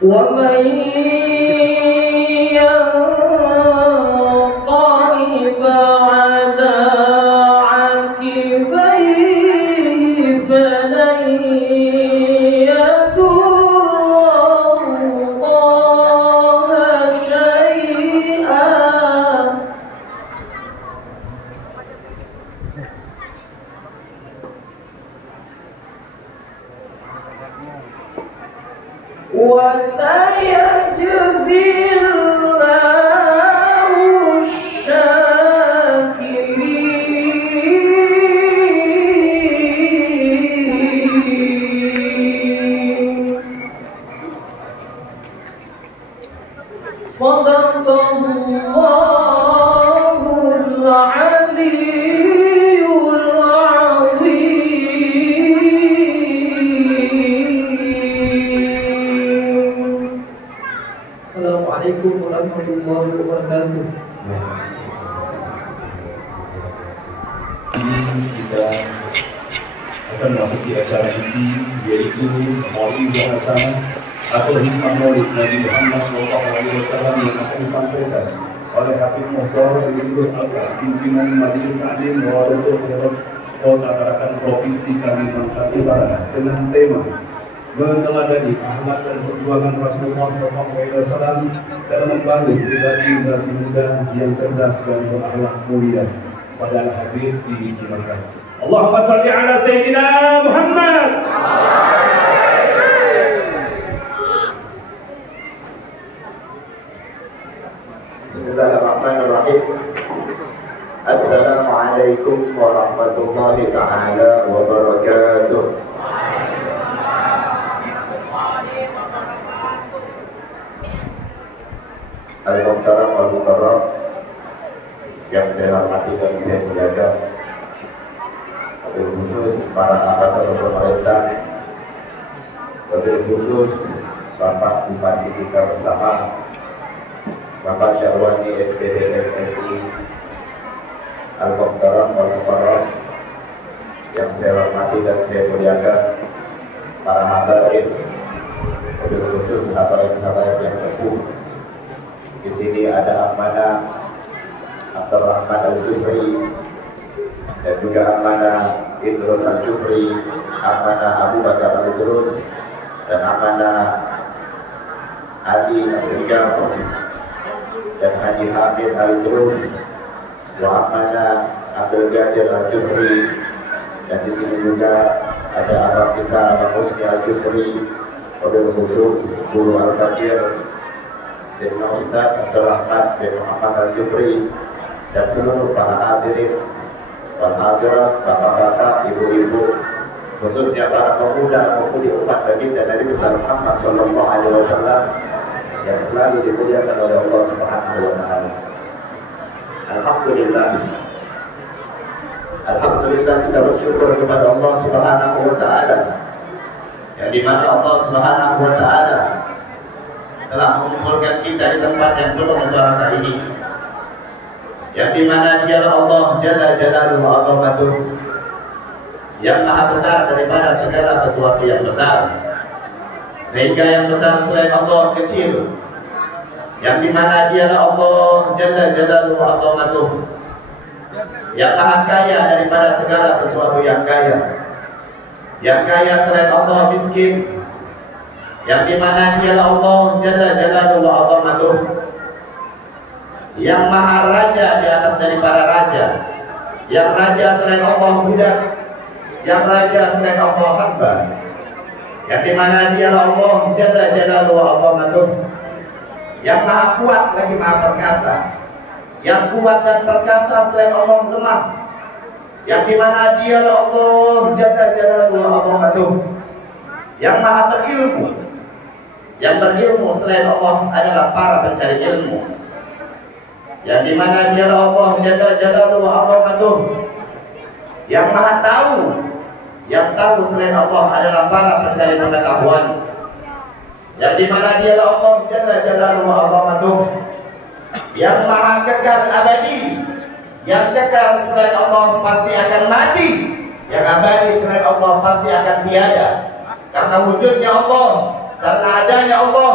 ومن ينقلب على عقبيه فلن يضر الله شيئا وسيجزي الله الشاكرين. صدق الله العلي العظيم. Assalamualaikum warahmatullahi wabarakatuh. Kita akan masuki acara inti, yaitu Maulid Bahasa atau Hikmah Maulid Nabi Muhammad SAW yang akan disampaikan oleh Habib Muhtar Idrus Alka, pimpinan Majelis Taklim Wadatul Khairat Kota Tarakan Provinsi Kalimantan Utara, dengan tema meneladani akhlak dan perjuangan Rasulullah SAW dalam membangun generasi muda yang cerdas dan berakhlak mulia. Pada Habib disilakan. Allahumma shalli ala Sayyidina Muhammad. Bismillahirrahmanirrahim. Assalamualaikum warahmatullahi ta'ala wabarakatuh. Al-Muhtaram Al-Mukarram yang saya hormati dan saya muliakan, wabil khusus para anggota pemerintah, wabil khusus Bapak Bupati kita bersama, Bapak Syarwani SPD MSI, Al-Muhtaram Al-Mukarram yang saya hormati dan saya muliakan, para hadirin, wabil khusus sahabat-sahabat yang teguh. Di sini ada amanah Abdurrahman Al-Jufri dan juga amanah Idrus Al-Jufri, amanah Abu Bakar Al-Idrus, dan amanah Ali Al-Jufri dan Haji Hamid Al-Idrus, wa amanah Abdul Qadir Al-Jufri, dan di sini juga ada abang kita Husni Al-Jufri, Wabil khusus Guru Al-Fakir Sayyidina Ustaz Abdul Rahman bin Muhammad Al-Jubri dan seluruh para hadirin dan hadirat, bapak-bapak, ibu-ibu, khususnya para pemuda-pemudi umat baginda Nabi Muhammad Sallallahu Alaihi Wasallam yang selalu dimuliakan oleh Allah Subhanahu Wa Taala. Alhamdulillah. Alhamdulillah kita bersyukur kepada Allah Subhanahu Wa Taala, yang dimana Allah Subhanahu Wa Taala telah mengumpulkan kita di tempat yang penuh barokah ini, yang dimana dialah Allah Jalla Jalaluhu wa Azamatuh, yang maha besar daripada segala sesuatu yang besar, sehingga yang besar selain Allah kecil, yang dimana dialah Allah Jalla Jalaluhu wa Azamatuh, yang maha kaya daripada segala sesuatu yang kaya. Yang kaya selain Allah miskin, yang dimana dialah Allah Jalla Jalaluhu wa Azamatuh, yang maha raja di atas dari para raja, yang raja selain Allah budak, yang raja selain Allah hamba, yang dimana dialah Allah Jalla Jalaluhu wa Azamatuh, yang maha kuat lagi maha perkasa, yang kuat dan perkasa selain Allah lemah, yang dimana dialah Allah Jalla Jalaluhu wa Azamatuh, yang maha berilmu, yang berilmu selain Allah adalah para pencari ilmu, yang dimana dialah Allah Jalla Jalaluhu wa Azamatuh, yang maha tahu, yang tahu selain Allah adalah para pencari pengetahuan, yang dimana dialah Allah Jalla Jalaluhu wa Azamatuh, yang maha kekal abadi, yang kekal selain Allah pasti akan mati, yang abadi selain Allah pasti akan tiada, karena wujudnya Allah, karena adanya Allah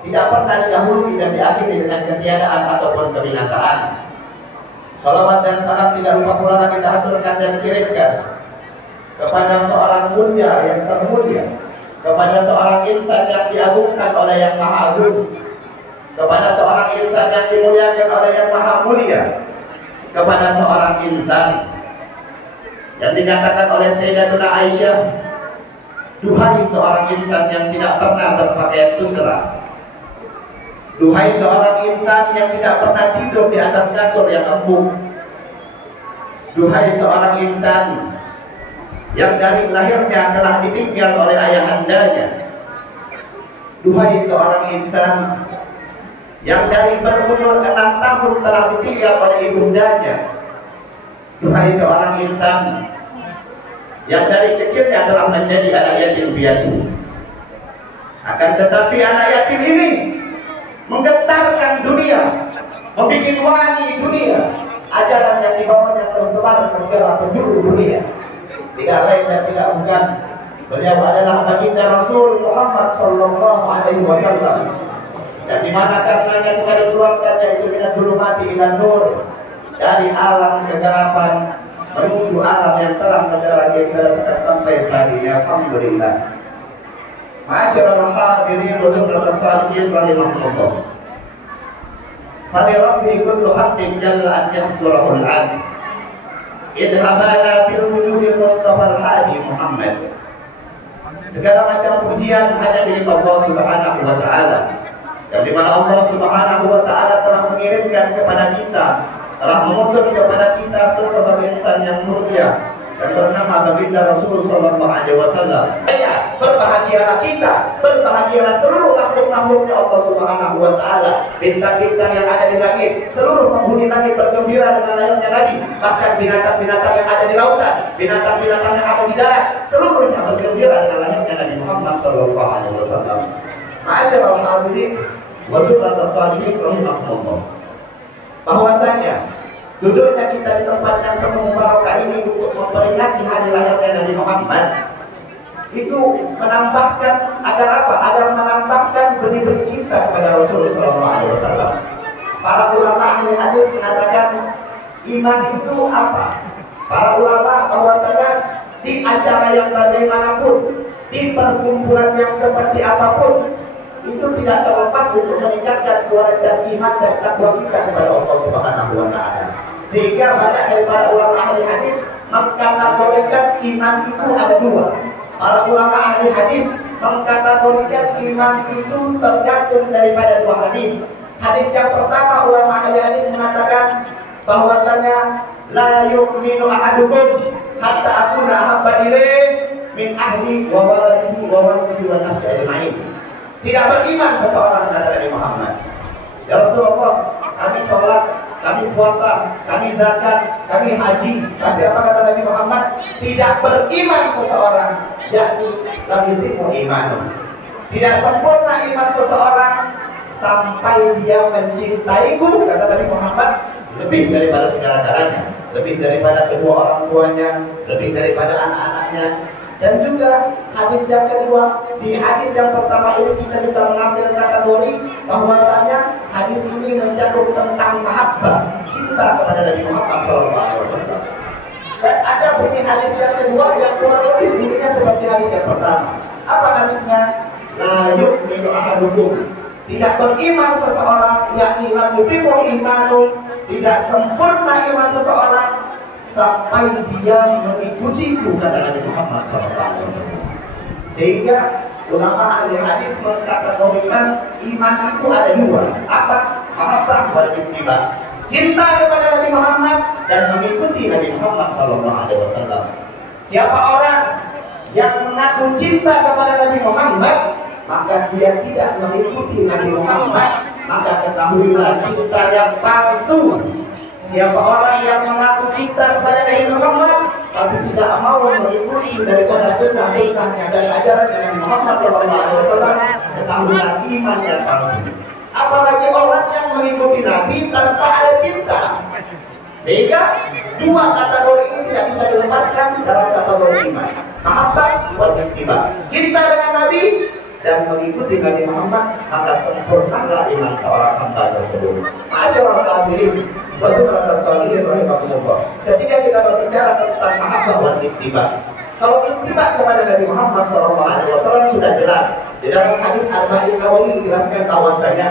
tidak pernah didahului dan diakhiri dengan ketiadaan ataupun kebinasaan. Salawat dan salam tidak lupa pula kita aturkan dan kirimkan kepada seorang mulia yang termulia, kepada seorang insan yang diagungkan oleh yang maha agung, kepada seorang insan yang dimuliakan oleh yang maha mulia, kepada seorang insan yang dikatakan oleh Sayyidatuna Aisyah, duhai seorang insan yang tidak pernah berpakaian sutra, duhai seorang insan yang tidak pernah tidur di atas kasur yang empuk, duhai seorang insan yang dari lahirnya telah ditinggal oleh ayahandanya, duhai seorang insan yang dari berumur 6 tahun telah ditinggal oleh ibundanya, duhai seorang insan yang dari kecilnya telah menjadi anak yatim piatu. Akan tetapi anak yatim ini menggetarkan dunia, membuat wangi dunia. Ajaran yang dibawanya tersebar ke segala penjuru dunia. Tidak lain dan tidak bukan, beliau adalah baginda Rasul Muhammad Sallallahu Alaihi Wasallam, dan dimana karenanya kita dikeluarkan yaitu minat dulu mati ila nur, dari alam kegelapan menuju alam yang terang menerangi kita sampai saat ini. Alhamdulillah. Ma'asyiral hadirin wa hadirat as-salihin rahimahumullah. Fali rabbi kullu haqqin jalla an yahsurahul abd. Idhabana bil wujuhil Mustafa al-Hadi Muhammad. Segala macam pujian hanya milik Allah Subhanahu wa Ta'ala, yang dimana Allah Subhanahu wa Ta'ala telah mengirimkan kepada kita, telah mengutus kepada kita sesosok insan yang mulia yang bernama baginda Rasul Sallallahu Alaihi Wasallam. Berbahagialah kita, berbahagialah seluruh makhluk-makhluknya Allah Subhanahu wa Ta'ala, bintang-bintang yang ada di langit, seluruh penghuni langit bergembira dengan layaknya Nabi, bahkan binatang-binatang yang ada di lautan, binatang-binatang yang ada di darat, seluruhnya bergembira dengan layaknya Nabi Muhammad Sallallahu Alaihi Wasallam. Ma'asyiral hadirin wa hadirat as-salihin rahimahumullah. Bahwasanya duduknya kita di tempat yang penuh barokah ini untuk memperingati hari lahirnya Nabi Muhammad itu menambahkan agar apa? Agar menambahkan benih-benih cinta kepada Rasulullah SAW. Para ulama ahli hadis mengatakan iman itu apa? Para ulama bahwasanya di acara yang bagaimanapun, di perkumpulan yang seperti apapun, itu tidak terlepas untuk meningkatkan kualitas iman dan takwa kita kepada Allah Subhanahu wa Ta'ala. Sehingga banyak dari para ulama ahli hadis mengkategorikan iman itu ada dua. Para ulama ahli hadis mengkategorikan iman itu tergantung daripada dua hadis. Hadis yang pertama, ulama ahli hadis mengatakan bahwasanya la yu'minu ahadukum hatta akuna ahabba ilaih min ahli wa waladihi wa waladihi wa nafsi ajma'in. Tidak beriman seseorang, kata Nabi Muhammad. Ya Rasulullah, kami sholat, kami puasa, kami zakat, kami haji. Tapi apa kata Nabi Muhammad? Tidak beriman seseorang, yakni lam yutimmu iman. Tidak sempurna iman seseorang sampai dia mencintaiku, kata Nabi Muhammad, lebih daripada segala-galanya, lebih daripada kedua orang tuanya, lebih daripada anak-anaknya. Dan juga hadis yang kedua, di hadis yang pertama ini kita bisa mengambil kategori bahwasanya hadis ini mencakup tentang mahabbah, cinta kepada Nabi Muhammad SAW. Dan ada bunyi hadis yang kedua yang kurang lebih bunyinya seperti hadis yang pertama. Apa hadisnya? La yu'minu ahadukum, tidak beriman seseorang, yakni lam yutimmu imanu, tidak sempurna iman seseorang sampai dia mengikutiku, kata Nabi Muhammad SAW. Sehingga ulama ahli hadis mengkategorikan iman itu ada dua. Apa? Mahabbah wal ittiba, cinta kepada Nabi Muhammad dan mengikuti Nabi Muhammad SAW. Siapa orang yang mengaku cinta kepada Nabi Muhammad, maka dia tidak mengikuti Nabi Muhammad, maka ketahuilah cinta yang palsu. Siapa orang yang mengaku cinta kepada Nabi Muhammad tapi tidak mau mengikuti daripada sunnah-sunnahnya dan ajaran Nabi Muhammad SAW, ketahuilah iman yang palsu. Apalagi orang yang mengikuti Nabi tanpa ada cinta. Sehingga dua kategori ini tidak bisa dilepaskan dalam kategori iman. Mahabbah wal ittiba, cinta dengan Nabi dan mengikuti Nabi Muhammad, maka sempurnalah iman seorang hamba tersebut. Masyaallah hadirin wa subhanallah sholihin rahimahullah. Ketika kita berbicara tentang mahabbah wal ittiba, kalau ittiba kepada Nabi Muhammad SAW sudah jelas. Di dalam hadis Arba'in Nawawi dijelaskan bahwasanya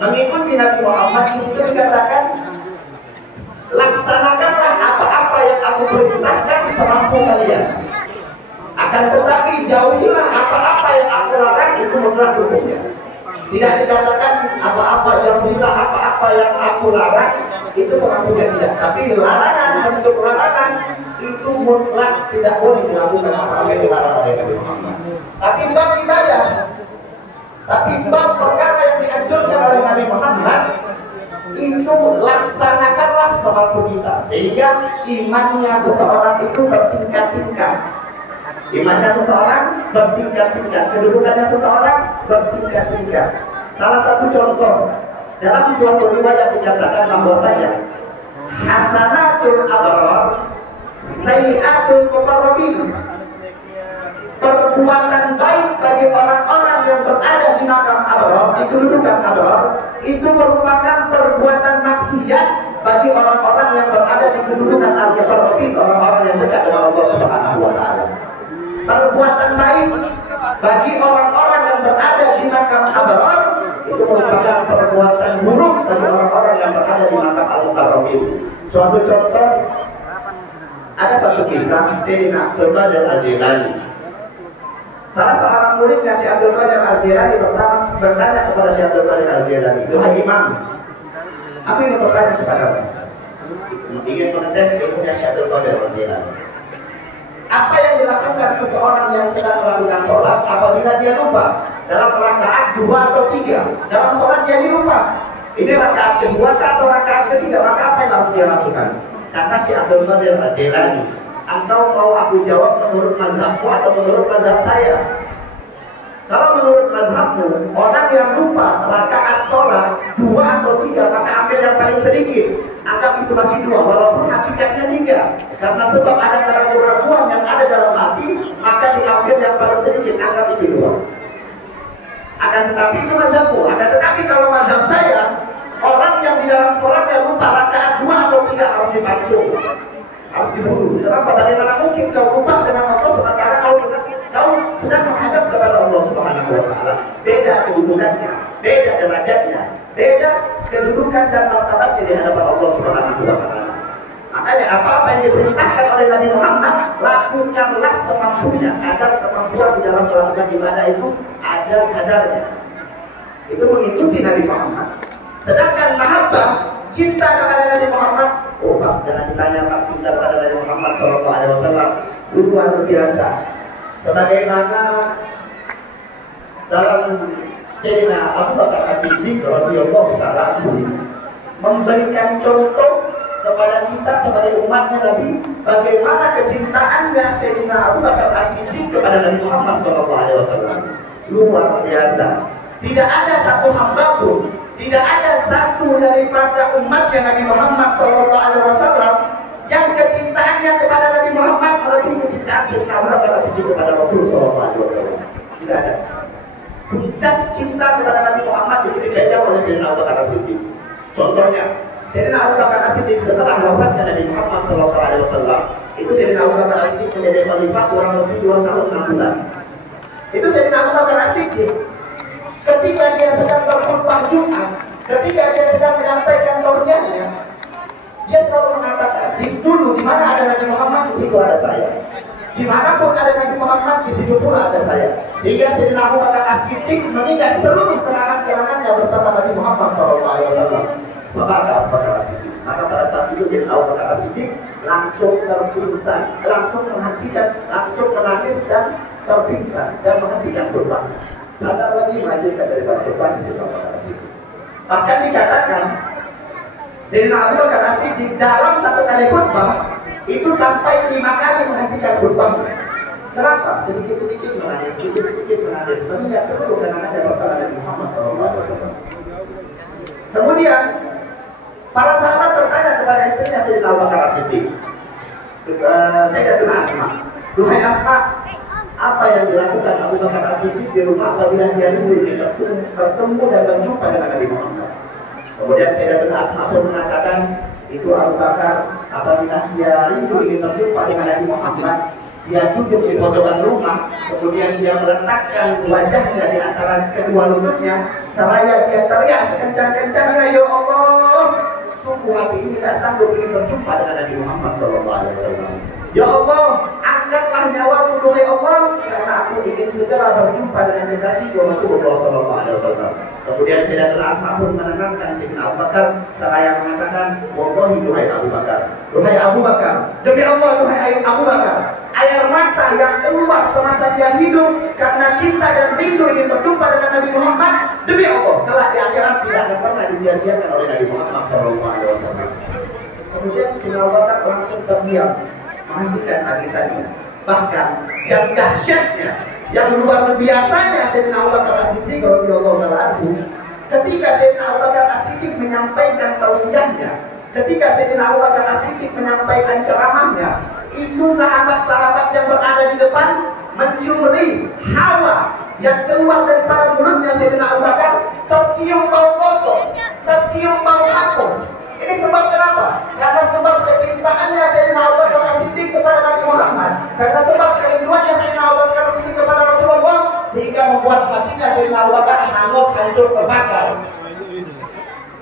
mengikuti Nabi Muhammad di situ dikatakan, laksanakanlah apa-apa yang aku perintahkan semampu kalian. Akan tetapi jauhilah apa-apa yang aku larang, itu mutlak hukumnya. Tidak dikatakan apa-apa, jauhilah apa-apa yang aku larang, itu semampunya, tidak. Tapi larangan, bentuk larangan itu mutlak tidak boleh dilakukan sampai dilarang oleh Nabi Muhammad. Tapi bab ibadah, tapi bab perkara yang dianjurkan oleh Nabi Muhammad, itu laksanakanlah semampu kita, sehingga imannya seseorang itu bertingkat-tingkat. Imannya seseorang bertingkat-tingkat, kedudukannya seseorang bertingkat-tingkat. Salah satu contoh dalam suatu riwayat dikatakan bahwasanya hasanatul abrar sayyi'atul muqarrabin, perbuatan baik bagi orang-orang yang berada di makam abrar, di kedudukan abrar, itu merupakan perbuatan maksiat bagi orang-orang yang berada di kedudukan al-muqarrabin, orang-orang yang dekat dengan Allah Subhanahu wa taala. Perbuatan baik bagi orang-orang yang berada di makam abrar itu merupakan perbuatan buruk bagi orang-orang yang berada di makam al-muqarrabin. Suatu contoh, ada satu kisah Sayyidina Abdul Qadir Al-Jilani. Salah seorang muridnya Syekh Abdul Qadir Al-Jilani bertanya kepada Syekh Abdul Qadir Al-Jilani, "Duhai Imam, aku ingin bertanya kepadamu, ingin mengetes ilmunya Syekh Abdul Qadir Al-Jilani. Apa yang dilakukan seseorang yang sedang melakukan sholat apabila dia lupa dalam rakaat 2 atau 3? Dalam sholat dia lupa, ini rakaat kedua atau rakaat ketiga, maka apa yang harus dia lakukan?" Kata Syekh Abdul Qadir Al-Jilani, "Engkau mau aku jawab menurut mazhabku atau menurut mazhab saya? Kalau menurut mazhabmu, orang yang lupa rakaat sholat 2 atau 3, maka ambil yang paling sedikit. Anggap itu masih 2, walaupun hakikatnya 3. Karena sebab ada keraguan-keraguan yang ada dalam hati, maka diambil yang paling sedikit, anggap itu 2. Akan tetapi itu mazhabmu. Akan tetapi kalau mazhab saya, orang yang di dalam sholat yang lupa rakaat 2 atau 3 harus dipancung, harus dibunuh. Kenapa? Bagaimana mungkin kau lupa dengan Allah sementara kau sedang menghadap kepada Allah Subhanahu wa taala. Beda kedudukannya, beda derajatnya, beda kedudukan dan martabatnya di hadapan Allah Subhanahu wa taala. Makanya apa-apa yang diperintahkan oleh Nabi Muhammad, lakukanlah semampunya. Agar kemampuan di dalam melakukan ibadah itu ada kadarnya. Itu mengikuti Nabi Muhammad. Sedangkan mahabbah, cinta kepada Nabi Muhammad, oh Pak, jangan ditanya Pak, cinta kepada Nabi Muhammad SAW luar biasa. Sebagaimana dalam Sayyidina Abu Bakar As-Siddiq radhiyallahu ta'ala memberikan contoh kepada kita sebagai umatnya Nabi, bagaimana kecintaannya Sayyidina Abu Bakar As-Siddiq kepada Nabi Muhammad SAW luar biasa. Tidak ada satu hamba pun, tidak ada satu daripada umatnya Nabi Muhammad SAW yang kecintaannya kepada Nabi Muhammad melebihi kecintaan Sayyidina Abu Bakar As-Siddiq kepada Rasulullah SAW. Tidak ada. Puncak cinta kepada Nabi Muhammad itu dipegang oleh Sayyidina Abu Bakar As-Siddiq. Contohnya, Sayyidina Abu Bakar As-Siddiq setelah wafatnya Nabi Muhammad SAW, itu Sayyidina Abu Bakar As-Siddiq menjadi khalifah kurang lebih 2 tahun 6 bulan. Itu Sayyidina Abu Bakar As-Siddiq ketika dia sedang berkhutbah Jumat, ketika dia sedang menyampaikan tausiahnya, dia selalu mengatakan, dulu di mana ada Nabi Muhammad, di situ ada saya. Dimanapun ada Nabi Muhammad, di situ pula ada saya. Sehingga Sayyidina Abu Bakar As-Siddiq mengingat seluruh kenangan-kenangannya bersama Nabi Muhammad SAW. Maka Abu Bakar As-Siddiq, maka pada saat itu Sayyidina Abu Bakar As-Siddiq langsung terpingsan, langsung menghentikan, langsung menangis dan terpingsan dan menghentikan khutbah. Sadar lagi melanjutkan daripada khutbah di Sayyidina Abu Bakar As-Siddiq. Bahkan dikatakan Sayyidina Abu Bakar As-Siddiq dalam satu kali khutbah itu sampai 5 kali menghentikan khutbah. Kenapa? Sedikit-sedikit menangis, sedikit-sedikit menangis, mengingat seluruh kenangan dan masalah Nabi Muhammad SAW. Kemudian para sahabat bertanya kepada istrinya Sayyidina Abu Bakar As-Siddiq, Sayyidatuna Asma, duhai Asma, apa yang dilakukan Abu Bakar As-Siddiq di rumah apabila dia rindu bertemu dan berjumpa dengan Nabi Muhammad? Kemudian Sayyidatuna Asma pun mengatakan, itu Abu Bakar apabila dia rindu ingin berjumpa dengan Nabi Muhammad, dia duduk di pojokan rumah, kemudian dia meletakkan wajahnya di antara kedua lututnya, seraya dia teriak sekencang-kencangnya, ya Allah, sungguh hati ini tidak sanggup ingin berjumpa dengan Nabi Muhammad SAW. Ya Allah, angkatlah nyawaku oleh Allah, karena aku ingin segera berjumpa dengan kekasihku Rasulullah SAW. Kemudian Sayyidatuna Asma pun menenangkan Sayyidina Abu Bakar, seraya mengatakan, wallahi duhai Abu Bakar, duhai Abu Bakar, demi Allah duhai Abu Bakar, air mata yang keluar semasa dia hidup karena cinta dan rindu ingin berjumpa dengan Nabi Muhammad, demi Allah kelak di akhirat tidak akan pernah disia-siakan oleh Nabi Muhammad SAW. Kemudian Sayyidina Abu Bakar langsung terdiam menghentikan tangisannya. Bahkan yang dahsyatnya, yang luar biasanya Sayyidina Abu Bakar As-Siddiq radhiyallahu ta'ala anhu, ketika Sayyidina Abu Bakar As-Siddiq menyampaikan tausiahnya, ketika Sayyidina Abu Bakar As-Siddiq menyampaikan ceramahnya, itu sahabat-sahabat yang berada di depan mencium hawa yang keluar daripada mulutnya Sayyidina Abu Bakar, tercium bau gosok, tercium bau hapus. Ini sebab kenapa? Karena sebab kecintaannya Sayyidina Abu Bakar As-Siddiq kepada Nabi Muhammad, karena sebab kerinduannya Sayyidina Abu Bakar As-Siddiq kepada Rasulullah, sehingga membuat hatinya Sayyidina Abu Bakar hangus, hancur, terbakar.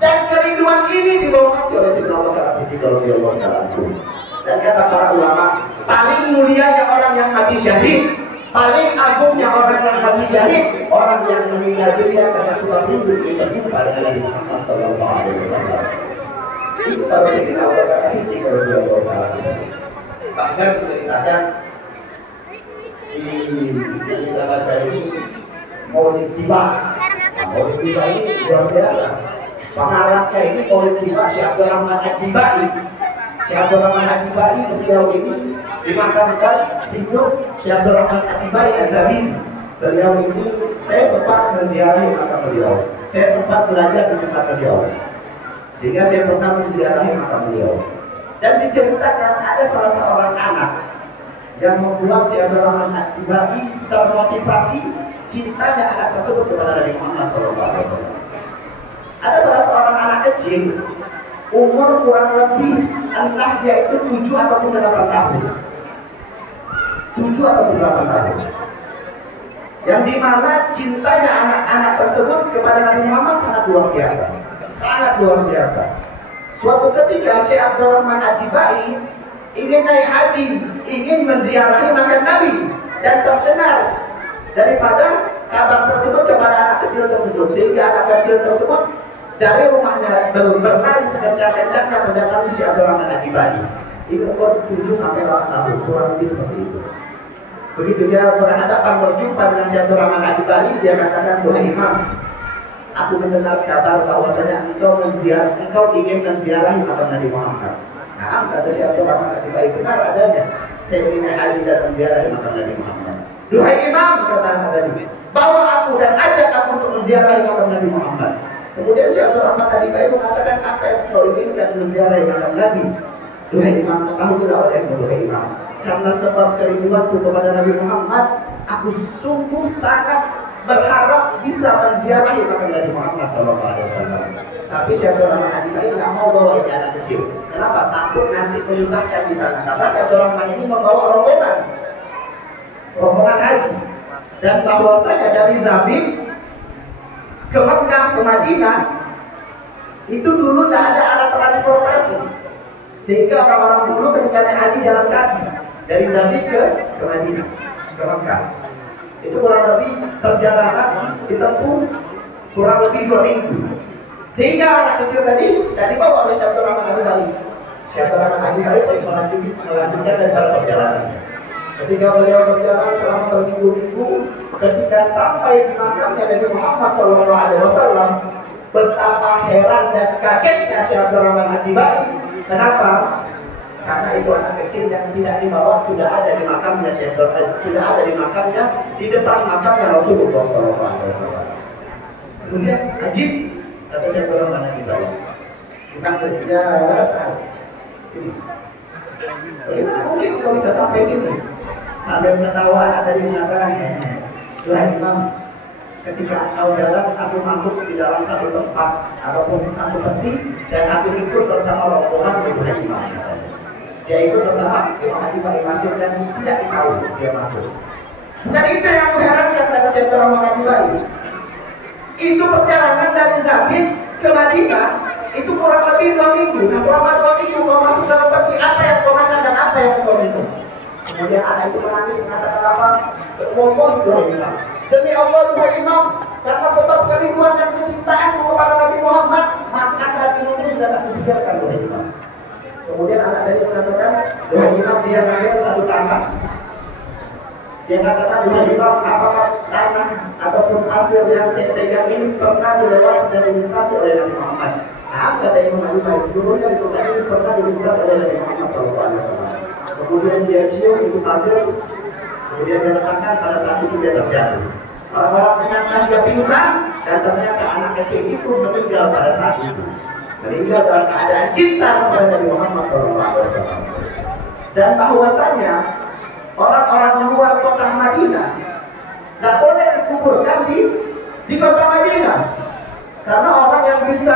Dan kerinduan ini dibawa hati oleh Sayyidina Abu Bakar As-Siddiq radhiyallahu ta'ala anhu. Dan kata para ulama, paling mulianya orang yang mati syahid, paling agungnya orang yang mati syahid, orang yang meninggal dunia karena sebab rindu ingin berjumpa dengan Nabi Muhammad SAW. Itu kalau Sayyidina Abu Bakar As-Siddiq radhiyallahu ta'ala anhu. Bahkan diceritakan di kita baca ini Maulid Tiba. Maulid Tiba ini luar biasa. Pengarangnya ini Maulid Tiba Syekh Abdul Rahman Ad-Dibai. Syekh Abdul Rahman Ad-Dibai beliau ini dimakamkan hidup Syekh Abdul Rahman Ad-Dibai Az-Zabidi. Beliau ini saya sempat menziarahi makam beliau. Saya sempat belajar di tempat beliau. Sehingga saya pernah menziarahi makam beliau. Dan diceritakan ada salah seorang anak yang membuat Syekh Abdul Rahman Ad-Dibai termotivasi cintanya anak tersebut kepada Nabi Muhammad SAW. Ada salah seorang anak kecil, umur kurang lebih entah dia itu 7 ataupun 8 tahun. 7 ataupun 8 tahun. Yang dimana cintanya anak-anak tersebut kepada Nabi Muhammad sangat luar biasa. Sangat luar biasa. Suatu ketika Syekh Abdurrahman Ad-Dibai ingin naik haji, ingin menziarahi makam Nabi, dan terkenal daripada kabar tersebut kepada anak kecil tersebut, sehingga anak kecil tersebut dari rumahnya berlari sekencang-kencangnya mendatangi Syekh Abdurrahman Ad-Dibai. Itu umur 7 sampai 8 tahun, kurang lebih seperti itu. Begitu dia berhadapan berjumpa dengan Syekh Abdurrahman Ad-Dibai, dia katakan, "Wahai Imam, aku mendengar kabar bahwasanya engkau ingin menziarahi makam Nabi Muhammad." Nah, kata Syekh Abdurrahman Ad-Dibai, "Benar adanya. Saya ingin haji dan menziarahi makam Nabi Muhammad." "Duhai Imam," kata anak tadi, "bawa aku dan ajak aku untuk menziarahi makam Nabi Muhammad." Kemudian Syekh Abdurrahman Ad-Dibai mengatakan, "Apa yang kau inginkan menziarahi makam Nabi?" "Duhai Imam, ketahuilah olehmu, duhai Imam, karena sebab kerinduanku kepada Nabi Muhammad, aku sungguh sangat berharap bisa menziarahi makam Nabi Muhammad SAW." Tapi Syekh Abdurrahman Ad-Dibai tidak mau bawa ini anak kecil. Kenapa? Takut nanti menyusahkan di sana. Karena Syekh Abdurrahman ini membawa rombongan haji. Dan bahwasanya dari Zabid ke Mekah ke Madinah itu dulu tidak ada alat transportasi, sehingga orang-orang dulu ketika naik haji jalan kaki dari Zabid ke Madinah ke Mekah. Itu kurang lebih perjalanan ditempuh kurang lebih 2 minggu. Sehingga anak kecil tadi bawa oleh Syekh Abdurrahman Ad-Dibai. Syekh Abdurrahman Ad-Dibai melanjutkan daripada perjalanan. Ketika beliau berjalan selama berminggu-minggu, ketika sampai di makamnya Nabi Muhammad SAW, betapa heran dan kagetnya Syekh Abdurrahman Ad-Dibai. Kenapa? Karena itu anak kecil yang tidak dibawa sudah ada di makamnya sudah ada di makamnya, di depan makamnya Rasulullah SAW. Kemudian ajib, kata Syekh Abdurrahman Ad-Dibai, bukan kegiatan sini. Bagaimana mungkin kau bisa sampai sini? Sambil ketawa tadi mengatakan, "Duhai Imam, ketika kau jalan, aku masuk di dalam satu tempat ataupun satu peti, dan aku ikut bersama rombongan Duhai Imam." Dia ikut bersama Imam Ad-Dibai masuk dan tidak tahu dia masuk. Dan itu yang aku herankan pada Syekh Abdurrahman Ad-Dibai. Itu perjalanan dari Zabid ke Madinah itu kurang lebih 2 minggu. Nah, selama 2 minggu kau masuk dalam peti, apa yang kau makan dan apa yang kau minum? Kemudian anak itu menangis mengatakan apa? "Mohon duhai Imam, demi Allah duhai Imam, karena sebab kerinduan dan kecintaanku kepada Nabi Muhammad, maka saat ini sudah tak kupikirkan duhai Imam." Kemudian anak tadi mengatakan, "Duhai Imam," dia mengambil satu tanah. Dia katakan, "Duhai Imam, apakah tanah ataupun hasil yang saya pegang ini pernah dilewati dan dilintasi oleh Nabi Muhammad?" Nah, kata Imam Ad-Dibai, seluruhnya itu tadi pernah dilintasi oleh Nabi Muhammad SAW. Kemudian dia cium itu hasil, kemudian dia letakkan pada saat itu dia terjatuh. Orang-orang menyangka dia pingsan, dan ternyata anak kecil itu meninggal pada saat itu. Meninggal dalam keadaan cinta kepada Nabi Muhammad SAW. Dan bahwasanya orang-orang luar kota Madinah tidak boleh dikuburkan di kota Madinah, karena orang yang bisa